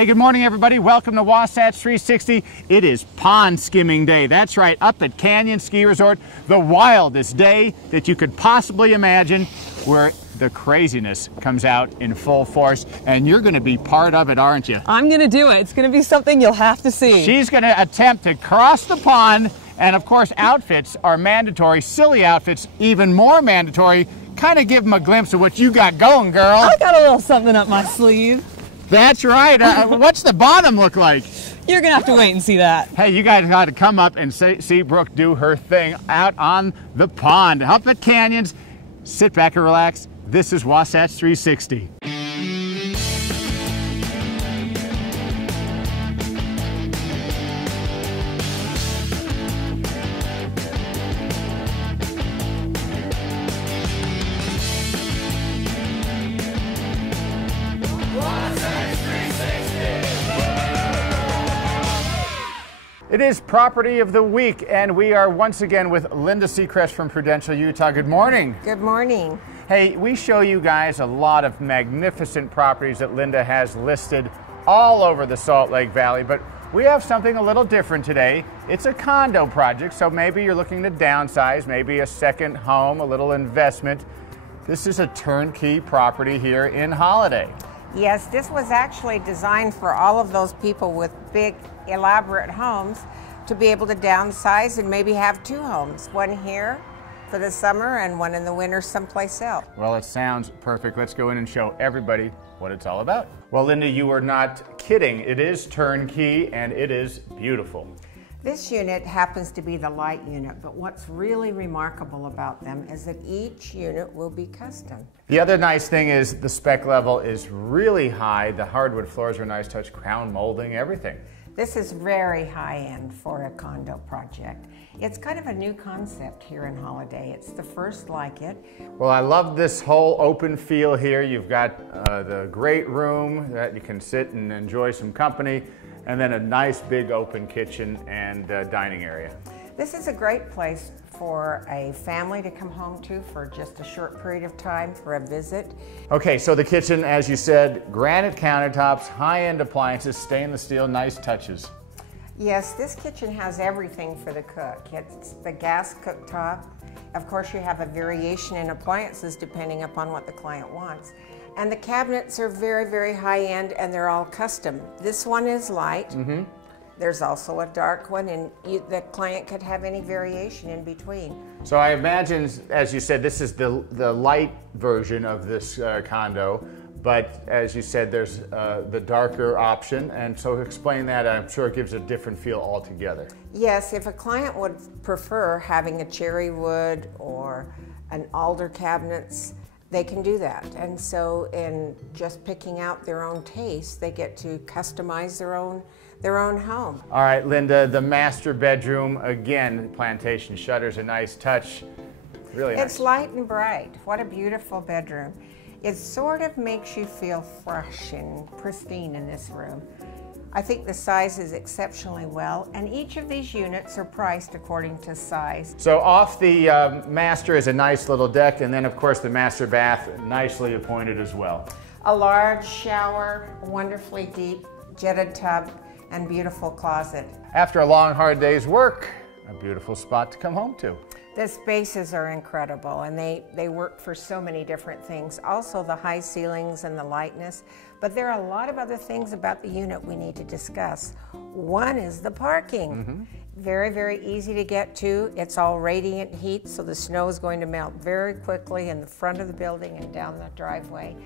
Hey, good morning, everybody. Welcome to Wasatch 360. It is pond skimming day. That's right, up at Canyon Ski Resort, the wildest day that you could possibly imagine, where the craziness comes out in full force, and you're going to be part of it, aren't you? I'm going to do it. It's going to be something you'll have to see. She's going to attempt to cross the pond, and of course, outfits are mandatory. Silly outfits, even more mandatory. Kind of give them a glimpse of what you got going, girl. I got a little something up my sleeve. That's right. What's the bottom look like? You're going to have to wait and see that. Hey, you guys got to come up and see Brooke do her thing out on the pond, up at Canyons. Sit back and relax. This is Wasatch 360. It is Property of the Week, and we are once again with Linda Seacrest from Prudential, Utah. Good morning. Good morning. Hey, we show you guys a lot of magnificent properties that Linda has listed all over the Salt Lake Valley, but we have something a little different today. It's a condo project, so maybe you're looking to downsize, maybe a second home, a little investment. This is a turnkey property here in Holiday. Yes, this was actually designed for all of those people with big, elaborate homes to be able to downsize and maybe have two homes, one here for the summer and one in the winter someplace else. Well, it sounds perfect. Let's go in and show everybody what it's all about. Well, Linda, you are not kidding. It is turnkey and it is beautiful. This unit happens to be the light unit, but what's really remarkable about them is that each unit will be custom. The other nice thing is the spec level is really high. The hardwood floors are nice touch, crown molding, everything. This is very high-end for a condo project. It's kind of a new concept here in Holiday. It's the first like it. Well, I love this whole open feel here. You've got the great room that you can sit and enjoy some company, and then a nice big open kitchen and dining area. This is a great place for a family to come home to for just a short period of time for a visit. Okay, so the kitchen, as you said, granite countertops, high-end appliances, stainless steel, nice touches. Yes, this kitchen has everything for the cook. It's the gas cooktop. Of course, you have a variation in appliances depending upon what the client wants. And the cabinets are very, very high-end, and they're all custom. This one is light. Mm-hmm. There's also a dark one, and the client could have any variation in between. So I imagine, as you said, this is the light version of this condo, but as you said, there's the darker option, and so explain that. I'm sure it gives a different feel altogether. Yes, if a client would prefer having a cherry wood or an alder cabinets, they can do that. And so in just picking out their own taste, they get to customize their own home. All right, Linda, the master bedroom, again, plantation shutters, a nice touch. Really nice. It's light and bright. What a beautiful bedroom. It sort of makes you feel fresh and pristine in this room. I think the size is exceptionally well, and each of these units are priced according to size. So off the master is a nice little deck, and then of course the master bath, nicely appointed as well. A large shower, wonderfully deep, jetted tub, and beautiful closet. After a long, hard day's work, a beautiful spot to come home to. The spaces are incredible, and they work for so many different things. Also the high ceilings and the lightness, but there are a lot of other things about the unit we need to discuss. One is the parking. Mm-hmm. Very, very easy to get to. It's all radiant heat, so the snow is going to melt very quickly in the front of the building and down the driveway.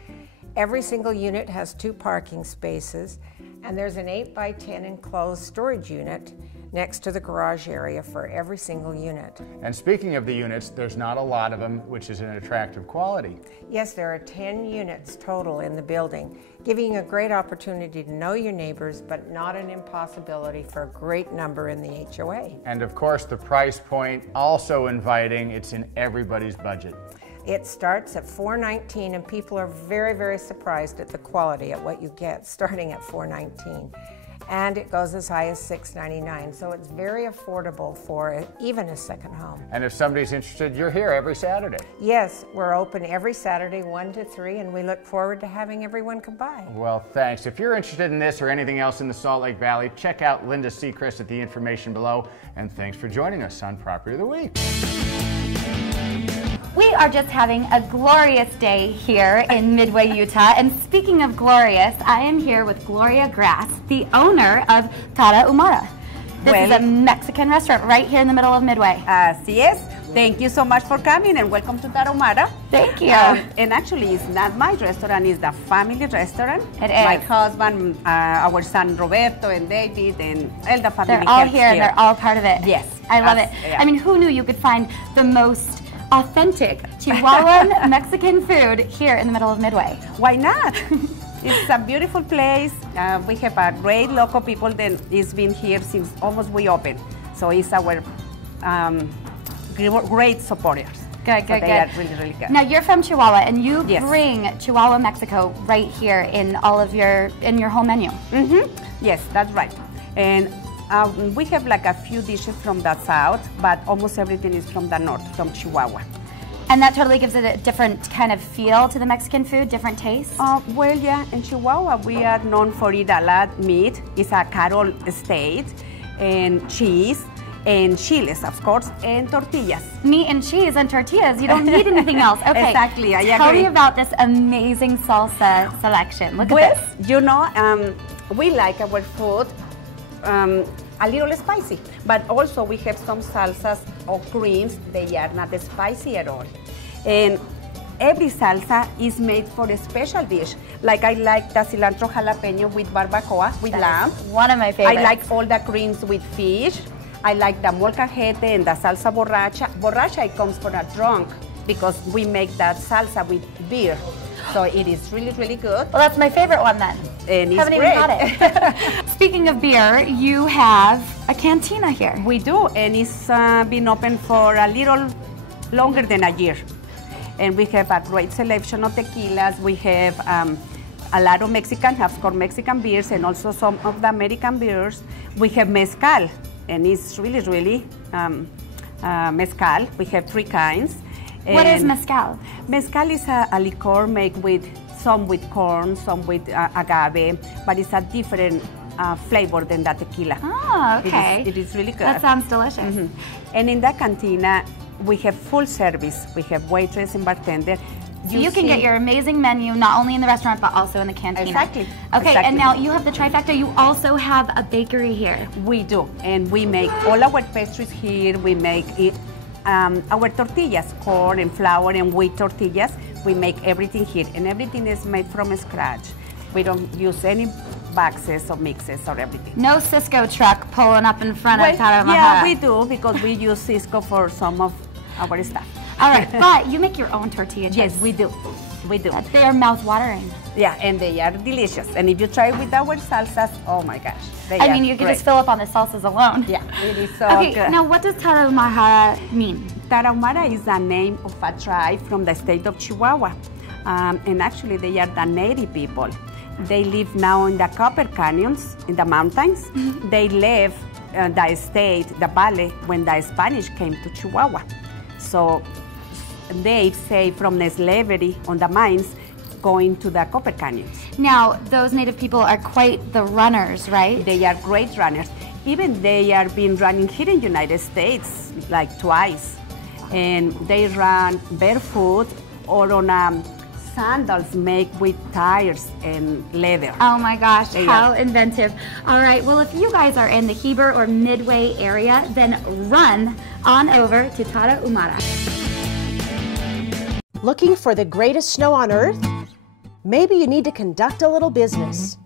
Every single unit has 2 parking spaces, and there's an 8x10 enclosed storage unit next to the garage area for every single unit. And speaking of the units, there's not a lot of them, which is an attractive quality. Yes, there are 10 units total in the building, giving you a great opportunity to know your neighbors, but not an impossibility for a great number in the HOA. And of course, the price point also inviting. It's in everybody's budget. It starts at $419, and people are very, very surprised at the quality of what you get starting at $419. and it goes as high as $699. So it's very affordable for even a second home. And if somebody's interested, you're here every Saturday. Yes, we're open every Saturday 1 to 3, and we look forward to having everyone come by. Well, thanks. If you're interested in this or anything else in the Salt Lake Valley, check out Linda Sechrist at the information below. And thanks for joining us on Property of the Week. We are just having a glorious day here in Midway, Utah. And speaking of glorious, I am here with Gloria Grass, the owner of Tara Humara. This is a Mexican restaurant right here in the middle of Midway. Así es. Thank you so much for coming and welcome to Tara Humara. Thank you. And actually, it's not my restaurant, it's the family restaurant. It is. My husband, our son Roberto and David and all the family. They're all here and they're all part of it. Yes. I love it. Yeah. I mean, who knew you could find the most authentic Chihuahuan Mexican food here in the middle of Midway? Why not? It's a beautiful place. We have a great local people that has been here since almost we opened. So it's our great supporters. Good, so good, they good. are really, really good. Now you're from Chihuahua, and you Yes. bring Chihuahua Mexico right here in all of your whole menu. Yes, that's right. And we have like a few dishes from the south, but almost everything is from the north, from Chihuahua. And that totally gives it a different kind of feel to the Mexican food, different taste. Well, yeah, in Chihuahua we are known for eat a lot meat. It's a cattle state, and cheese, and chiles, of course, and tortillas. Meat and cheese and tortillas. You don't need anything else. Okay. Exactly, I Tell agree. me about this amazing salsa selection. Look Well, at this. you know, we like our food a little spicy, but also we have some salsas or creams. They are not spicy at all. And every salsa is made for a special dish. Like I like the cilantro jalapeno with barbacoa, with lamb. One of my favorites. I like all the creams with fish. I like the molcajete and the salsa borracha. Borracha, it comes for a drunk because we make that salsa with beer. So it is really, really good. Well, that's my favorite one then. And it's Haven't great. even had it. Speaking of beer, you have a cantina here. We do, and it's been open for a little longer than a year. And we have a great selection of tequilas. We have a lot of Mexican, half-core Mexican beers, and also some of the American beers. We have mezcal, and it's really, really mezcal. We have 3 kinds. What is And mezcal? Mezcal is a liqueur made with some with corn, some with agave, but it's a different flavor than the tequila. Oh, okay. It is really good. That sounds delicious. And in the cantina, we have full service. We have waitress and bartender. So you can get your amazing menu not only in the restaurant but also in the cantina. Exactly. Okay, Exactly. and now you have the trifecta. You also have a bakery here. We do, and we make all our pastries here. We make it, our tortillas, corn and flour and wheat tortillas. We make everything here, and everything is made from scratch. We don't use any boxes or mixes or everything. No Cisco truck pulling up in front of Tara Humara. Yeah, we do, because we use Cisco for some of our stuff. All right, but you make your own tortilla chips. Yes, we do. We do. They are mouth-watering. Yeah, and they are delicious. And if you try with our salsas, oh my gosh. I mean, you can just fill up on the salsas alone. Yeah, it is so Okay, good. now what does Tara Humara mean? Tara Humara is the name of a tribe from the state of Chihuahua. And actually, they are the native people. They live now in the Copper Canyons, in the mountains. They left the state, the valley, when the Spanish came to Chihuahua. So they say from the slavery on the mines going to the Copper Canyons. Now, those native people are quite the runners, right? They are great runners. Even they are been running here in the United States like twice. And they run barefoot or on sandals made with tires and leather. Oh my gosh, They how are. inventive. All right, well, if you guys are in the Heber or Midway area, then run on over to Tara Humara. Looking for the greatest snow on earth? Maybe you need to conduct a little business.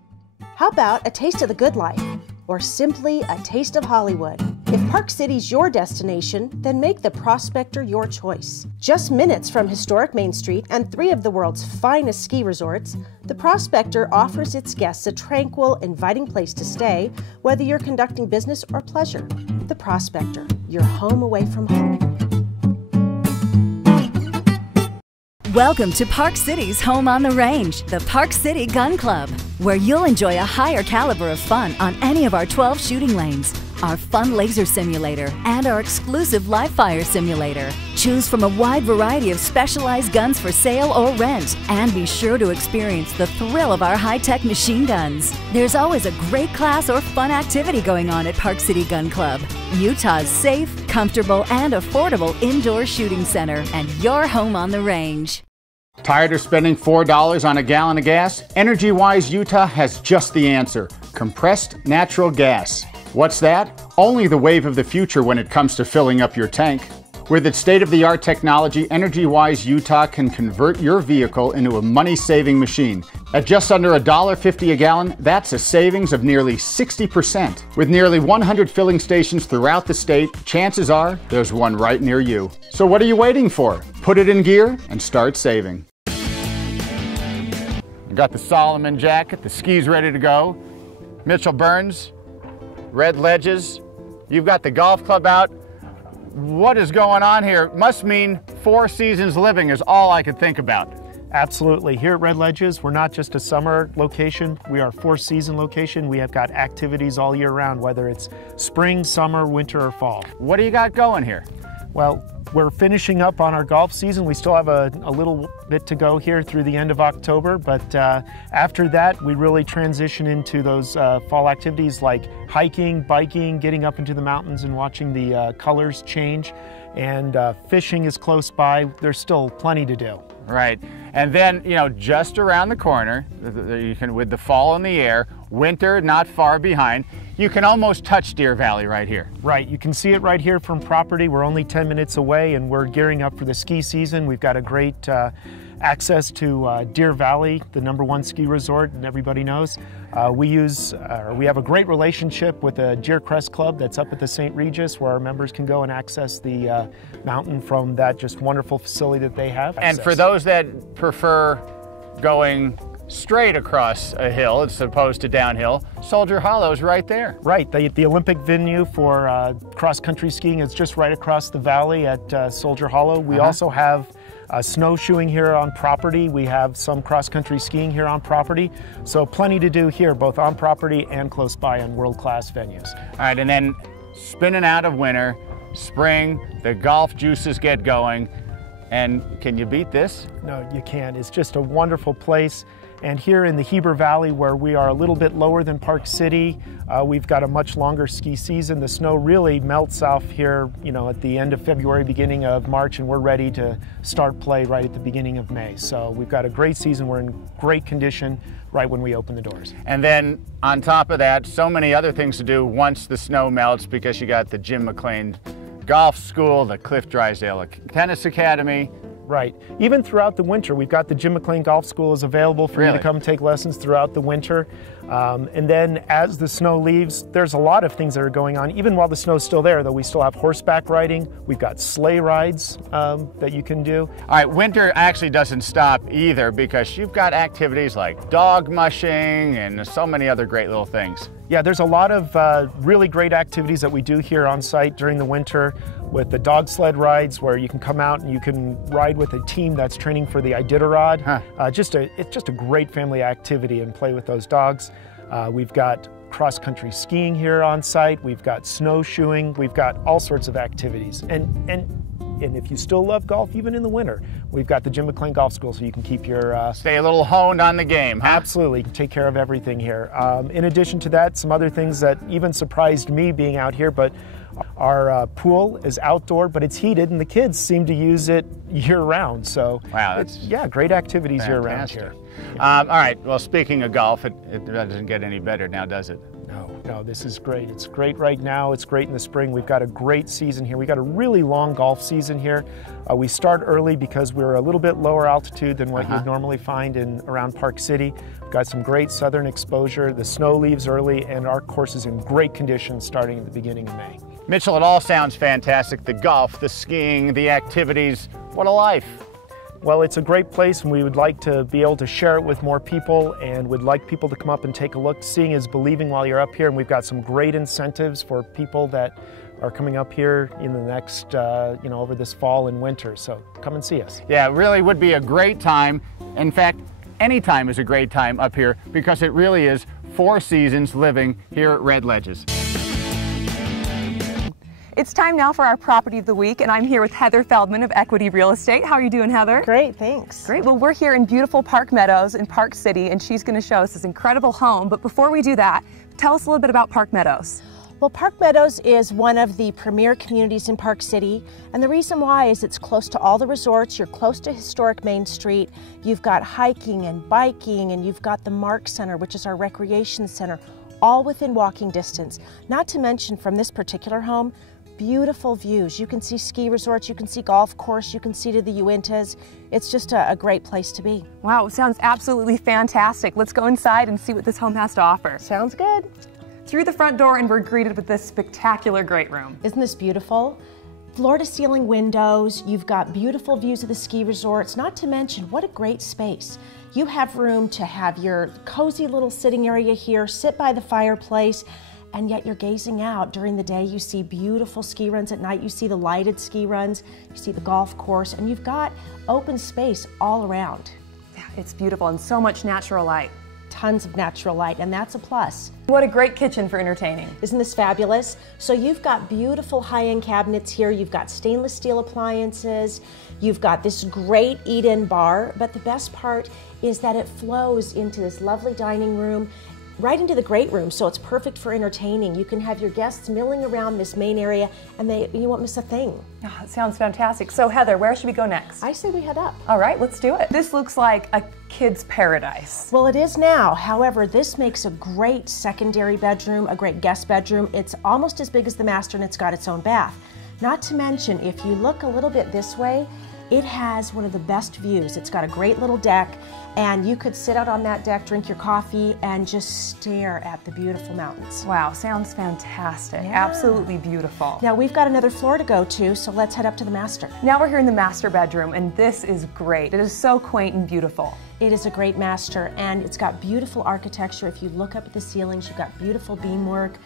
How about a taste of the good life? Or simply a taste of Hollywood? If Park City's your destination, then make the Prospector your choice. Just minutes from historic Main Street and 3 of the world's finest ski resorts, the Prospector offers its guests a tranquil, inviting place to stay, whether you're conducting business or pleasure. The Prospector, your home away from home. Welcome to Park City's home on the range, the Park City Gun Club, where you'll enjoy a higher caliber of fun on any of our 12 shooting lanes, our fun laser simulator, and our exclusive live fire simulator. Choose from a wide variety of specialized guns for sale or rent, and be sure to experience the thrill of our high-tech machine guns. There's always a great class or fun activity going on at Park City Gun Club, Utah's safe, comfortable, and affordable indoor shooting center, and your home on the range. Tired of spending $4 on a gallon of gas? EnergyWise Utah has just the answer: compressed natural gas. What's that? Only the wave of the future when it comes to filling up your tank. With its state-of-the-art technology, EnergyWise Utah can convert your vehicle into a money-saving machine. At just under $1.50 a gallon, that's a savings of nearly 60%. With nearly 100 filling stations throughout the state, chances are there's one right near you. So what are you waiting for? Put it in gear and start saving. I got the Solomon jacket, the skis ready to go. Mitchell Burns, red ledges. You've got the golf club out. What is going on here? Must mean 4 seasons living is all I could think about. Absolutely. Here at Red Ledges, we're not just a summer location, we are a 4-season location. We have got activities all year round, whether it's spring, summer, winter, or fall. What do you got going here? Well, we're finishing up on our golf season. We still have a little bit to go here through the end of October, but after that, we really transition into those fall activities like hiking, biking, getting up into the mountains and watching the colors change, and fishing is close by. There's still plenty to do. Right. And then, you know, just around the corner, you can, with the fall in the air, winter not far behind, you can almost touch Deer Valley right here. Right. You can see it right here from property. We're only 10 minutes away, and we're gearing up for the ski season. We've got a great access to Deer Valley, the #1 ski resort, and everybody knows. We have a great relationship with the Deer Crest Club that's up at the St. Regis, where our members can go and access the mountain from that just wonderful facility that they have. And for those that prefer going straight across a hill as opposed to downhill, Soldier Hollow is right there. Right, the Olympic venue for cross-country skiing is just right across the valley at Soldier Hollow. We also have snowshoeing here on property. We have some cross-country skiing here on property. So plenty to do here, both on property and close by on world-class venues. All right, and then spinning out of winter, spring, the golf juices get going. And can you beat this? No, you can't. It's just a wonderful place. And here in the Heber Valley, where we are a little bit lower than Park City, we've got a much longer ski season. The snow really melts off here, you know, at the end of February, beginning of March, and we're ready to start play right at the beginning of May. So we've got a great season. We're in great condition right when we open the doors. And then on top of that, so many other things to do once the snow melts, because you got the Jim McLean Golf School, the Cliff Drysdale Tennis Academy. Right. Even throughout the winter, we've got the Jim McLean Golf School is available for you to come take lessons throughout the winter. And then as the snow leaves, there's a lot of things that are going on. Even while the snow's still there, though, we still have horseback riding. We've got sleigh rides that you can do. All right, winter actually doesn't stop either, because you've got activities like dog mushing and so many other great little things. Yeah, there's a lot of really great activities that we do here on site during the winter, with the dog sled rides, where you can come out and you can ride with a team that's training for the Iditarod. It's just a great family activity, and play with those dogs. We've got cross-country skiing here on site. We've got snowshoeing. We've got all sorts of activities. And if you still love golf, even in the winter, we've got the Jim McLean Golf School, so you can keep your... Stay a little honed on the game, huh? Absolutely. Take care of everything here. In addition to that, some other things that even surprised me being out here, but our pool is outdoor, but it's heated, and the kids seem to use it year-round. So, wow, great activities year-round here. All right, well, speaking of golf, it doesn't get any better now, does it? No, this is great. It's great right now. It's great in the spring. We've got a great season here. We've got a really long golf season here. We start early because we're a little bit lower altitude than what you'd normally find around Park City. We've got some great southern exposure. The snow leaves early, and our course is in great condition starting at the beginning of May. Mitchell, it all sounds fantastic. The golf, the skiing, the activities. What a life. Well, it's a great place, and we would like to be able to share it with more people, and would like people to come up and take a look. Seeing is believing while you're up here, and we've got some great incentives for people that are coming up here in the next, over this fall and winter. So come and see us. Yeah, it really would be a great time. In fact, any time is a great time up here because it really is 4 seasons living here at Red Ledges. It's time now for our Property of the Week, and I'm here with Heather Feldman of Equity Real Estate. How are you doing, Heather? Great, thanks. Great. Well, we're here in beautiful Park Meadows in Park City, and she's going to show us this incredible home. But before we do that, tell us a little bit about Park Meadows. Well, Park Meadows is one of the premier communities in Park City, and the reason why is it's close to all the resorts. You're close to historic Main Street. You've got hiking and biking, and you've got the Mark Center, which is our recreation center, all within walking distance. Not to mention, from this particular home, beautiful views. You can see ski resorts, you can see golf course, you can see to the Uintas. It's just a great place to be. Wow, it sounds absolutely fantastic. Let's go inside and see what this home has to offer. Sounds good. Through the front door, and we're greeted with this spectacular great room. Isn't this beautiful? Floor-to-ceiling windows, you've got beautiful views of the ski resorts, not to mention what a great space. You have room to have your cozy little sitting area here, sit by the fireplace, and yet you're gazing out. During the day, you see beautiful ski runs. At night, you see the lighted ski runs, you see the golf course, and you've got open space all around. Yeah, it's beautiful and so much natural light. Tons of natural light, and that's a plus. What a great kitchen for entertaining. Isn't this fabulous? So you've got beautiful high-end cabinets here. You've got stainless steel appliances. You've got this great eat-in bar, but the best part is that it flows into this lovely dining room, right into the great room, so it's perfect for entertaining. You can have your guests milling around this main area and you won't miss a thing. Oh, it sounds fantastic. So Heather, where should we go next? I say we head up. All right, let's do it. This looks like a kid's paradise. Well, it is now. However, this makes a great secondary bedroom, a great guest bedroom. It's almost as big as the master and it's got its own bath. Not to mention, if you look a little bit this way, it has one of the best views. It's got a great little deck, and you could sit out on that deck, drink your coffee, and just stare at the beautiful mountains. Wow, sounds fantastic. Yeah. Absolutely beautiful. Now we've got another floor to go to, so let's head up to the master. Now we're here in the master bedroom, and this is great. It is so quaint and beautiful. It is a great master, and it's got beautiful architecture. If you look up at the ceilings, you've got beautiful beamwork.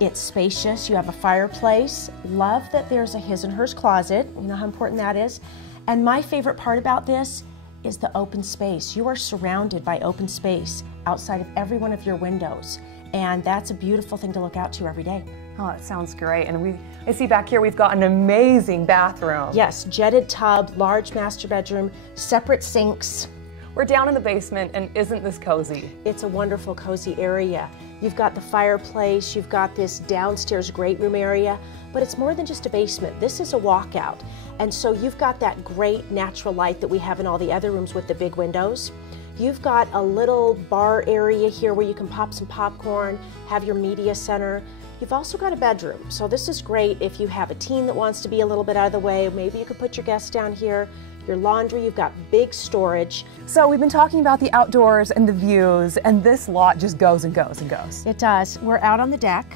It's spacious. You have a fireplace. Love that there's a his and hers closet. You know how important that is. And my favorite part about this is the open space. You are surrounded by open space outside of every one of your windows. And that's a beautiful thing to look out to every day. Oh, it sounds great. And I see back here we've got an amazing bathroom. Yes, jetted tub, large master bedroom, separate sinks. We're down in the basement, and isn't this cozy? It's a wonderful, cozy area. You've got the fireplace, you've got this downstairs great room area, but it's more than just a basement. This is a walkout. And so you've got that great natural light that we have in all the other rooms with the big windows. You've got a little bar area here where you can pop some popcorn, have your media center. You've also got a bedroom. So this is great if you have a teen that wants to be a little bit out of the way. Maybe you could put your guests down here. Your laundry, you've got big storage. So we've been talking about the outdoors and the views, and this lot just goes and goes and goes. It does. We're out on the deck.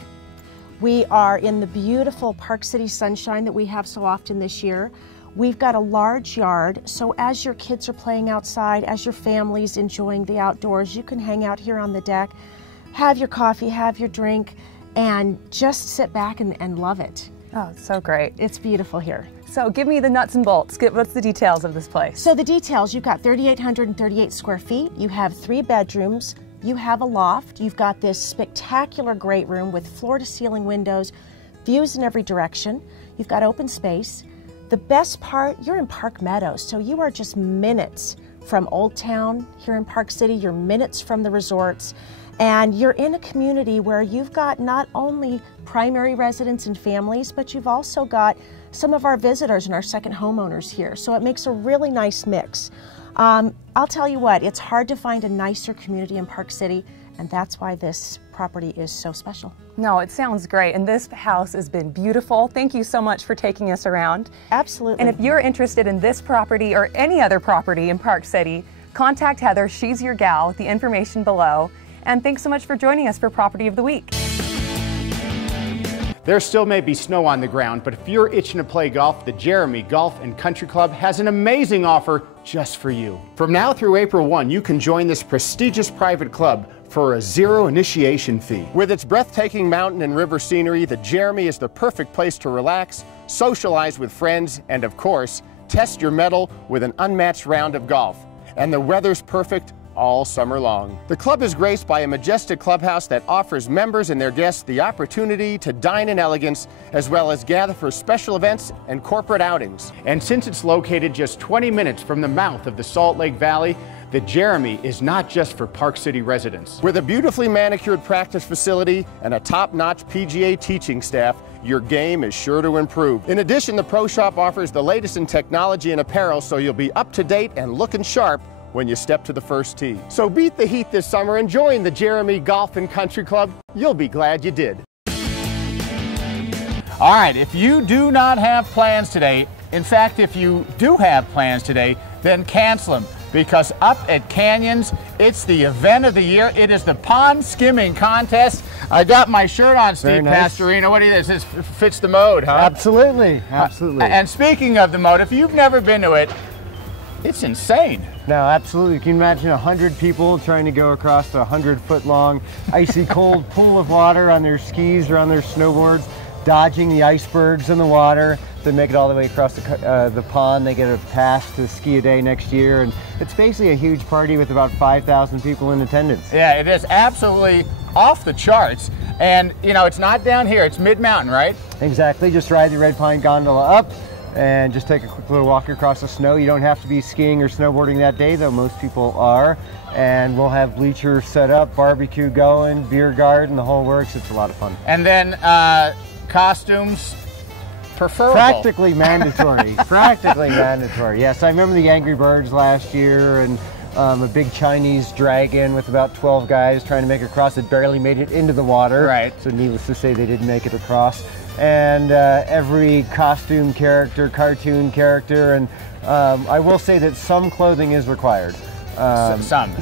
We are in the beautiful Park City sunshine that we have so often this year. We've got a large yard, so as your kids are playing outside, as your family's enjoying the outdoors, you can hang out here on the deck, have your coffee, have your drink, and just sit back and love it. Oh, it's so great. It's beautiful here. So give me the nuts and bolts. What's the details of this place? So the details, you've got 3,838 square feet. You have 3 bedrooms. You have a loft. You've got this spectacular great room with floor-to-ceiling windows, views in every direction. You've got open space. The best part, you're in Park Meadows, so you are just minutes from Old Town here in Park City. You're minutes from the resorts. And you're in a community where you've got not only primary residents and families, but you've also got some of our visitors and our second homeowners here. So it makes a really nice mix. I'll tell you what, it's hard to find a nicer community in Park City, and that's why this property is so special. No, it sounds great, and this house has been beautiful. Thank you so much for taking us around. Absolutely. And if you're interested in this property or any other property in Park City, contact Heather. She's your gal with the information below. And thanks so much for joining us for Property of the Week. There still may be snow on the ground, but if you're itching to play golf, the Jeremy Golf and Country Club has an amazing offer just for you. From now through April 1, you can join this prestigious private club for a zero initiation fee. With its breathtaking mountain and river scenery, the Jeremy is the perfect place to relax, socialize with friends, and of course, test your mettle with an unmatched round of golf. And the weather's perfect all summer long. The club is graced by a majestic clubhouse that offers members and their guests the opportunity to dine in elegance, as well as gather for special events and corporate outings. And since it's located just 20 minutes from the mouth of the Salt Lake Valley, the Jeremy is not just for Park City residents. With a beautifully manicured practice facility and a top-notch PGA teaching staff, your game is sure to improve. In addition, the Pro Shop offers the latest in technology and apparel, so you'll be up to date and looking sharp when you step to the first tee. So beat the heat this summer and join the Jeremy Golf and Country Club. You'll be glad you did. All right, if you do not have plans today, in fact, if you do have plans today, then cancel them. Because up at Canyons, it's the event of the year. It is the pond skimming contest. I got my shirt on, Steve Pastorino. What do you think? This fits the mode, huh? Absolutely, absolutely. And speaking of the mode, if you've never been to it, it's insane. No, absolutely. Can you imagine 100 people trying to go across a 100-foot-long icy cold pool of water on their skis or on their snowboards, dodging the icebergs in the water? They make it all the way across the pond. They get a pass to ski a day next year, and it's basically a huge party with about 5,000 people in attendance. Yeah, it is absolutely off the charts. And, you know, it's not down here. It's mid-mountain, right? Exactly. Just ride the Red Pine gondola up and just take a quick little walk across the snow. You don't have to be skiing or snowboarding that day, though most people are. And we'll have bleachers set up, barbecue going, beer garden, the whole works. It's a lot of fun. And then costumes, preferable. Practically mandatory. Practically mandatory. Yes, I remember the Angry Birds last year, and a big Chinese dragon with about 12 guys trying to make it across. It barely made it into the water. Right. So needless to say, they didn't make it across. And every costume character, cartoon character, and I will say that some clothing is required. Some.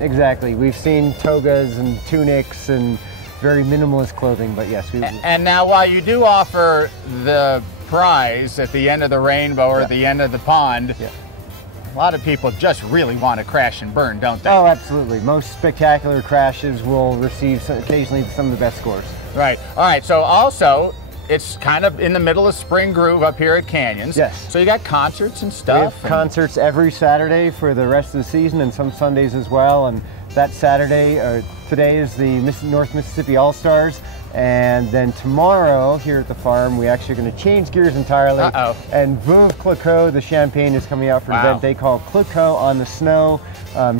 Exactly. We've seen togas and tunics and very minimalist clothing, but yes. And now, while you do offer the prize at the end of the rainbow or at the end of the pond, a lot of people just really want to crash and burn, don't they? Oh, absolutely. Most spectacular crashes will receive occasionally some of the best scores. Right. All right. So also, it's kind of in the middle of Spring Groove up here at Canyons. Yes. So you got concerts and stuff. We have concerts every Saturday for the rest of the season, and some Sundays as well. And that Saturday, today is the North Mississippi All-Stars. And then tomorrow, here at the farm, we actually are going to change gears entirely. And Veuve Clicquot, the champagne, is coming out for an event they call Clicquot on the Snow.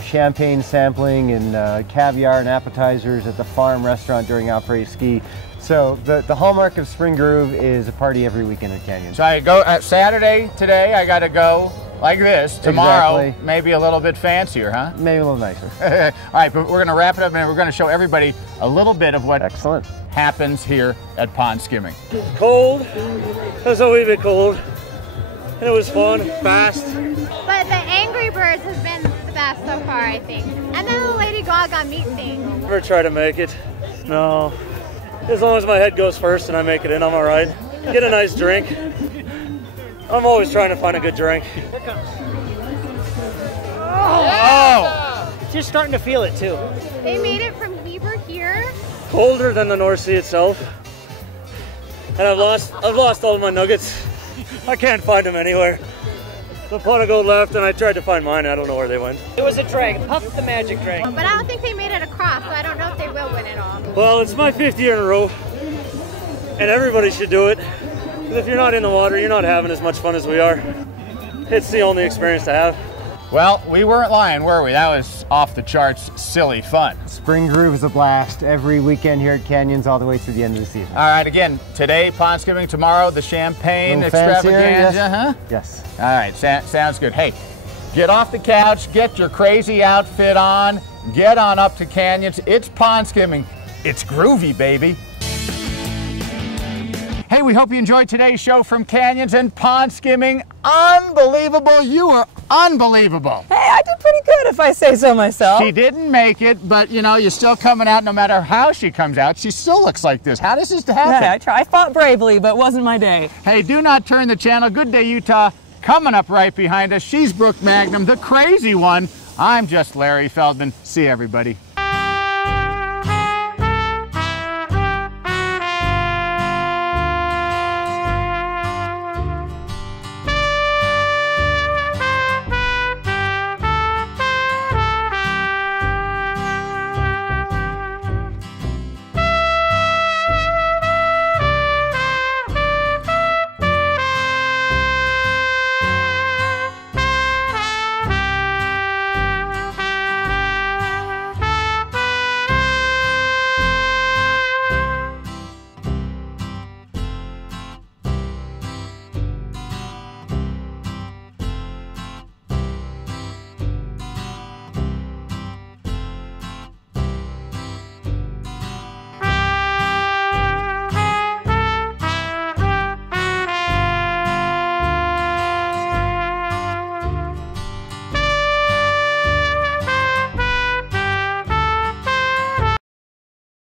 Champagne sampling and caviar and appetizers at the farm restaurant during après ski. So the hallmark of Spring Groove is a party every weekend at Canyon. So I go Saturday today, I got to go like this. Tomorrow, maybe a little bit fancier, huh? Maybe a little nicer. All right, but we're going to wrap it up and we're going to show everybody a little bit of what happens here at pond skimming. It's cold. It was a wee bit cold. And it was fun, fast. But the Angry Birds has been the best so far, I think. And then the Lady Gaga meat thing. Never try to make it. No. As long as my head goes first and I make it in, I'm all right. Get a nice drink. I'm always trying to find a good drink. Just starting to feel it too. They made it from Heber here. Colder than the North Sea itself. And I've lost all of my nuggets. I can't find them anywhere. The pot of gold left, and I tried to find mine. I don't know where they went. It was a drag, Puff the Magic Drag. But I don't think they made it across, so I don't know if they will win it all. Well, it's my 5th year in a row, and everybody should do it. Because if you're not in the water, you're not having as much fun as we are. It's the only experience to have. Well, we weren't lying, were we? That was off the charts, silly fun. Spring Groove is a blast every weekend here at Canyons all the way through the end of the season. All right, again, today, pond skimming, tomorrow, the champagne extravaganza, huh? Yes. All right, sounds good. Hey, get off the couch, get your crazy outfit on, get on up to Canyons. It's pond skimming. It's groovy, baby. Hey, we hope you enjoyed today's show from Canyons and pond skimming. Unbelievable. You are unbelievable. Hey, I did pretty good if I say so myself. She didn't make it, but you know, you're still coming out no matter how she comes out. She still looks like this. How does this happen? Yeah, I fought bravely, but it wasn't my day. Hey, do not turn the channel. Good Day, Utah. Coming up right behind us. She's Brooke Magnum, the crazy one. I'm just Larry Feldman. See you, everybody.